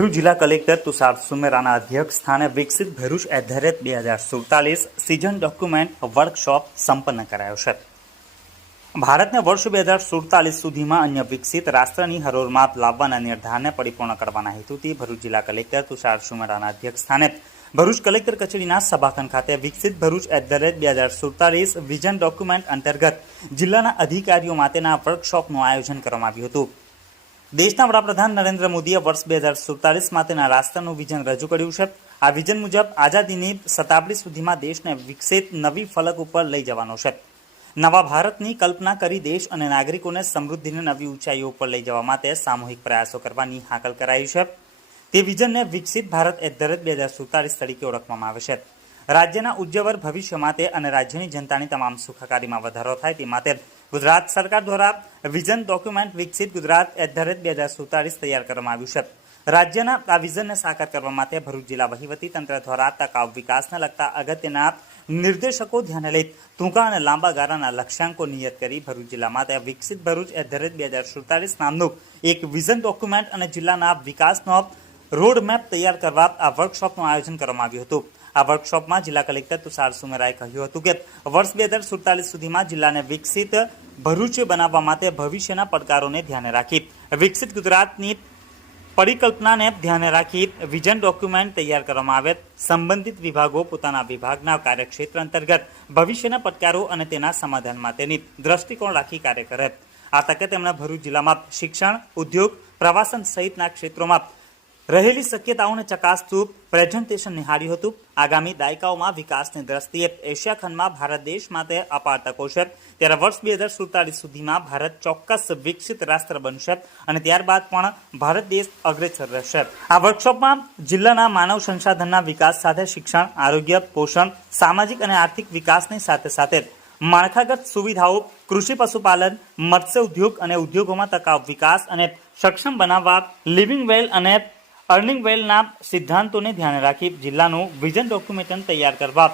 ભરૂચ જિલ્લા કલેક્ટર તુષાર સુમેરાના અધ્યક્ષ સ્થાને વિકસિત ભરૂચ એટ બે હજાર સુડતાલીસ સિઝન ડોક્યુમેન્ટ વર્કશોપ સંપન્ન કરાયો છે. ભારતને વર્ષ બે હજાર સુડતાલીસ સુધીમાં અન્ય વિકસિત રાષ્ટ્રની હરોળમાં લાવવાના નિર્ધારને પરિપૂર્ણ કરવાના હેતુથી ભરૂચ જિલ્લા કલેક્ટર તુષાર સુમેરાના અધ્યક્ષ સ્થાને ભરૂચ કલેક્ટર કચેરીના સભાખંડ ખાતે વિકસિત ભરૂચ એટ ધ રેટ બે હજાર સુડતાલીસ વિઝન ડોક્યુમેન્ટ અંતર્ગત જિલ્લાના અધિકારીઓ માટેના વર્કશોપનું આયોજન કરવામાં આવ્યું હતું. દેશના વડાપ્રધાન નરેન્દ્ર મોદીએ વર્ષ બે હજાર સુડતાલીસમાં માટેના રાષ્ટ્રનું વિઝન રજૂ કર્યું છે. આ વિઝન મુજબ આઝાદીની શતાબ્દી સુધીમાં દેશને વિકસિત નવી ફલક ઉપર લઈ જવાનો છે. નવા ભારતની કલ્પના કરી દેશ અને નાગરિકોને સમૃદ્ધિને નવી ઊંચાઈઓ ઉપર લઈ જવા માટે સામૂહિક પ્રયાસો કરવાની હાકલ કરાઈ છે. તે વિઝનને વિકસિત ભારત ધ રેટ બે હજાર સુડતાલીસ તરીકે ઓળખવામાં આવે છે. રાજ્યના ઉજ્જવળ ભવિષ્ય માટે અને રાજ્યની જનતાની તમામ સુખાકારીમાં વધારો થાય તે માટે ગુજરાત સરકાર દ્વારા વિઝન ડોક્યુમેન્ટ વિકસિત ગુજરાત એટ ધ રેટ બે હજાર સુડતાલીસ તૈયાર કરવામાં આવ્યું છે. રાજ્યના આ વિઝનને સાકાર કરવા માટે ભરૂચ જિલ્લા વહીવટી તંત્ર દ્વારા ટકાઉ વિકાસને લગતા અગત્યના નિર્દેશકો ધ્યાને લઈ ટૂંકા અને લાંબા ગાળાના લક્ષ્યાંકો નિયત કરી ભરૂચ જિલ્લા માટે વિકસિત ભરૂચ એટ ધ રેટ બે હજાર સુડતાલીસ નામનું એક વિઝન ડોક્યુમેન્ટ અને જિલ્લાના વિકાસનો રોડ મેપ તૈયાર કરવા આ વર્કશોપનું આયોજન કરવામાં આવ્યું હતું. આ વર્કશોપમાં જિલ્લા કલેક્ટર તુષાર સુમેરાએ કહ્યું હતું કે વર્ષ બે હજાર સુડતાલીસ સુધીમાં જિલ્લાને વિકસિત ભરૂચ બનાવવા માટે ભવિષ્યના પડકારોને ધ્યાને રાખી. વિકસિત ગુજરાતની પરિકલ્પનાને ધ્યાને રાખી વિઝન ડોક્યુમેન્ટ તૈયાર કરવામાં આવે. સંબંધિત વિભાગો પોતાના વિભાગના કાર્યક્ષેત્ર અંતર્ગત ભવિષ્યના પડકારો અને તેના સમાધાન માટેની દ્રષ્ટિકોણ રાખી કાર્ય કરે. આ તકે તેમણે ભરૂચ જિલ્લામાં શિક્ષણ, ઉદ્યોગ, પ્રવાસન સહિતના ક્ષેત્રોમાં રહેલી શક્યતાઓને ચકાસતું પ્રેઝન્ટેશન નિહાળ્યું હતું. આગામી દાયકાઓમાં વિકાસની દ્રષ્ટિએ એશિયા ખંડમાં ભારત દેશ માટે અપાર તકો છે. ત્યારે વર્ષ બે હજાર સુડતાલીસ સુધીમાં ભારત ચોક્કસ વિકસિત રાષ્ટ્ર બનશે અને ત્યારબાદ પણ ભારત દેશ અગ્રેસર રહેશે. આ વર્કશોપમાં જિલ્લાના માનવ સંસાધનના વિકાસ સાથે શિક્ષણ, આરોગ્ય, પોષણ, સામાજિક અને આર્થિક વિકાસની સાથે સાથે માળખાગત સુવિધાઓ, કૃષિ પશુપાલન, મત્સ્ય ઉદ્યોગ અને ઉદ્યોગોમાં ટકાઉ વિકાસ અને સક્ષમ બનાવવા લિવિંગ વેલ અને અર્નિંગ વેલના સિદ્ધાંતોને ધ્યાને રાખી જિલ્લાનું વિઝન ડોક્યુમેન્ટ તૈયાર કરવા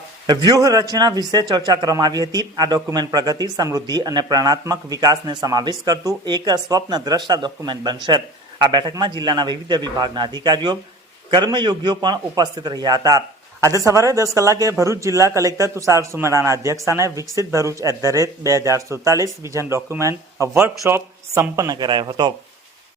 વ્યૂહ રચના વિશે ચર્ચા કરવામાં આવી હતી. આ ડોક્યુમેન્ટ પ્રગતિ, સમૃદ્ધિ અને પ્રાણાત્મક વિકાસને સમાવેશ કરતું એક સ્વપ્ન દ્રષ્ટા ડોક્યુમેન્ટ બનશે. આ બેઠકમાં જિલ્લાના વિવિધ વિભાગના અધિકારીઓ, કર્મયોગીઓ પણ ઉપસ્થિત રહ્યા હતા. આજે સવારે દસ કલાકે ભરૂચ જિલ્લા કલેક્ટર તુષાર સુમેરાના અધ્યક્ષસ્થાને વિકસિત ભરૂચ એટ ધ રેટ બે હજાર સુડતાલીસ વિઝન ડોક્યુમેન્ટ વર્કશોપ સંપન્ન કરાયો હતો.